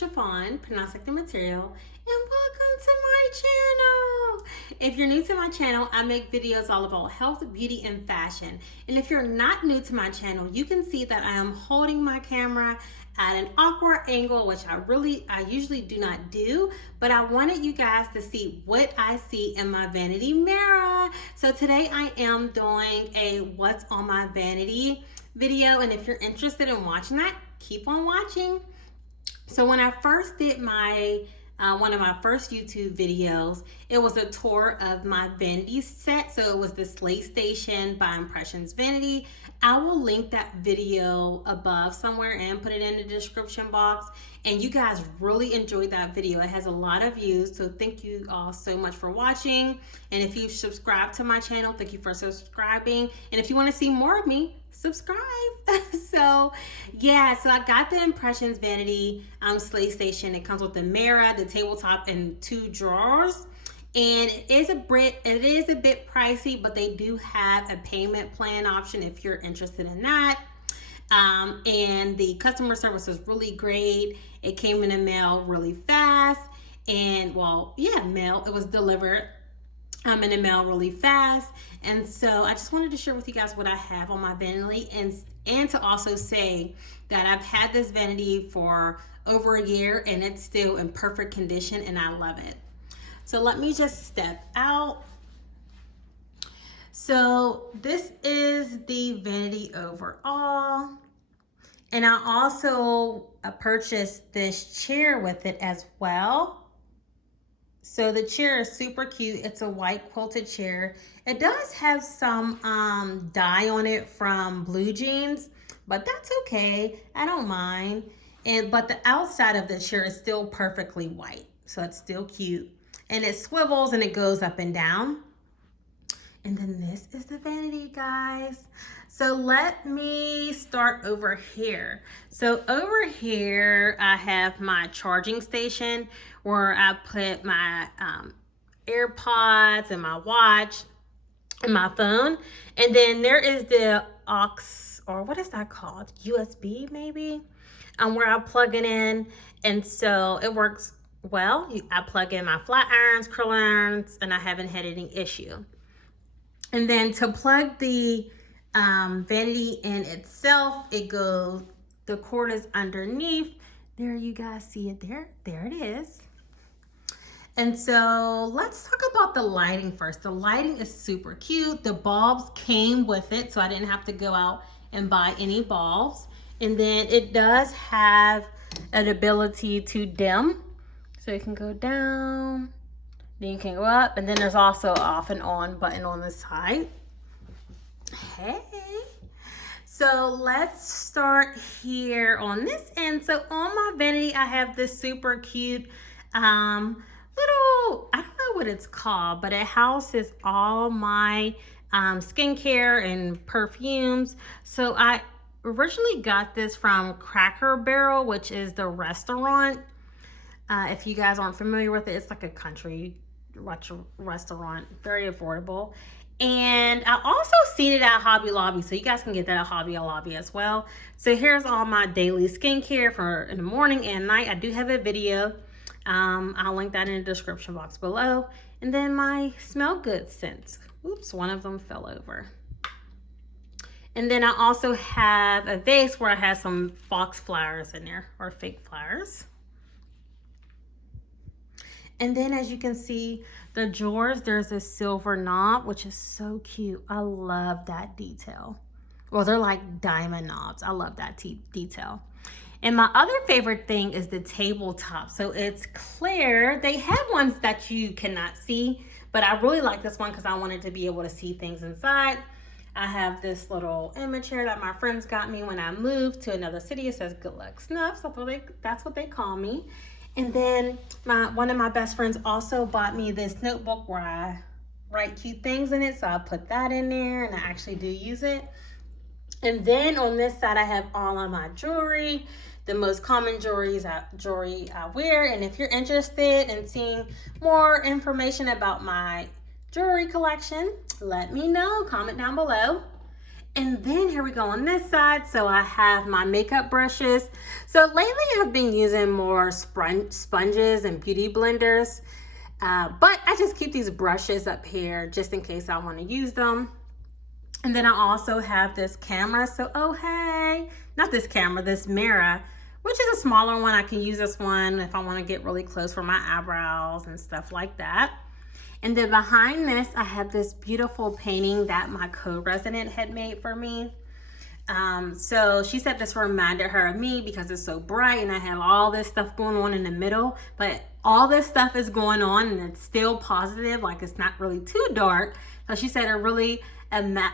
chiffon, pronounced like the material, and welcome to my channel. If you're new to my channel, I make videos all about health, beauty, and fashion. And if you're not new to my channel, you can see that I am holding my camera at an awkward angle, which I usually do not do, but I wanted you guys to see what I see in my vanity mirror. So today I am doing a what's on my vanity video, and if you're interested in watching that, keep on watching. So when I first did my one of my first YouTube videos, it was a tour of my vanity set. So it was the SlayStation by Impressions Vanity. I will link that video above somewhere and put it in the description box. And you guys really enjoyed that video. It has a lot of views, so thank you all so much for watching. And if you've subscribed to my channel, thank you for subscribing. And if you want to see more of me, subscribe. So yeah, so I got the Impressions Vanity SlayStation. It comes with the mirror, the tabletop, and 2 drawers. And it is a bit pricey, but they do have a payment plan option if you're interested in that. And the customer service was really great. It came in the mail really fast, and it was delivered in the mail really fast. And so I just wanted to share with you guys what I have on my vanity, and to also say that I've had this vanity for over a year and it's still in perfect condition and I love it. So let me just step out. So this is the vanity overall. And I also purchased this chair with it as well. So the chair is super cute. It's a white quilted chair. It does have some dye on it from blue jeans, but that's okay. I don't mind. But the outside of the chair is still perfectly white. So it's still cute. And it swivels and it goes up and down. And then this is the vanity, guys. So let me start over here. So over here, I have my charging station where I put my AirPods and my watch and my phone. And then there is the aux, or what is that called? USB maybe? Where I plug it in. And so it works well. I plug in my flat irons, curl irons, and I haven't had any issue. And then to plug the vanity in itself, the cord is underneath. There, you guys see it there? There it is. And so let's talk about the lighting first. The lighting is super cute. The bulbs came with it, so I didn't have to go out and buy any bulbs. And then it does have an ability to dim. So you can go down, then you can go up, and then there's also an off and on button on the side. Hey. So let's start here on this end. So on my vanity, I have this super cute little, I don't know what it's called, but it houses all my skincare and perfumes. So I originally got this from Cracker Barrel, which is the restaurant. If you guys aren't familiar with it, it's like a country restaurant, very affordable. And I also seen it at Hobby Lobby, so you guys can get that at Hobby Lobby as well. So here's all my daily skincare for in the morning and night. I do have a video. I'll link that in the description box below. And then my smell good scents. Oops, one of them fell over. And then I also have a vase where I have some fox flowers in there, or fake flowers. And then as you can see, the drawers, there's a silver knob, which is so cute. I love that detail. Well, they're like diamond knobs. I love that detail. And my other favorite thing is the tabletop. So it's clear. They have ones that you cannot see, but I really like this one because I wanted to be able to see things inside. I have this little image here that my friends got me when I moved to another city. It says good luck Snuffs. That's what they call me. And then one of my best friends also bought me this notebook where I write cute things in it. So I put that in there and I actually do use it. And then on this side, I have all of my jewelry, the most common jewelry I wear. And if you're interested in seeing more information about my jewelry collection, let me know, comment down below. And then here we go on this side. So I have my makeup brushes. So lately I've been using more sponges and beauty blenders. But I just keep these brushes up here just in case I want to use them. And then I also have this camera. So, oh, hey, not this camera, this mirror, which is a smaller one. I can use this one if I want to get really close for my eyebrows and stuff like that. And then behind this, I have this beautiful painting that my co-resident had made for me. So she said this reminded her of me because it's so bright and I have all this stuff going on in the middle, but all this stuff is going on and it's still positive, like it's not really too dark. So she said it really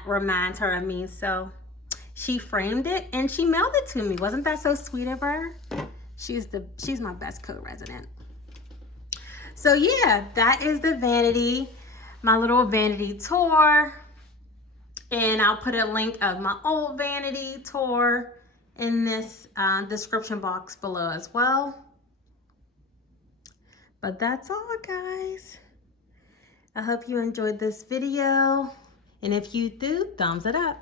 reminds her of me. So she framed it and she mailed it to me. Wasn't that so sweet of her? She's my best co-resident. So yeah, that is the vanity, my little vanity tour. And I'll put a link of my old vanity tour in this description box below as well. But that's all, guys. I hope you enjoyed this video. And if you do, thumbs it up.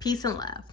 Peace and love.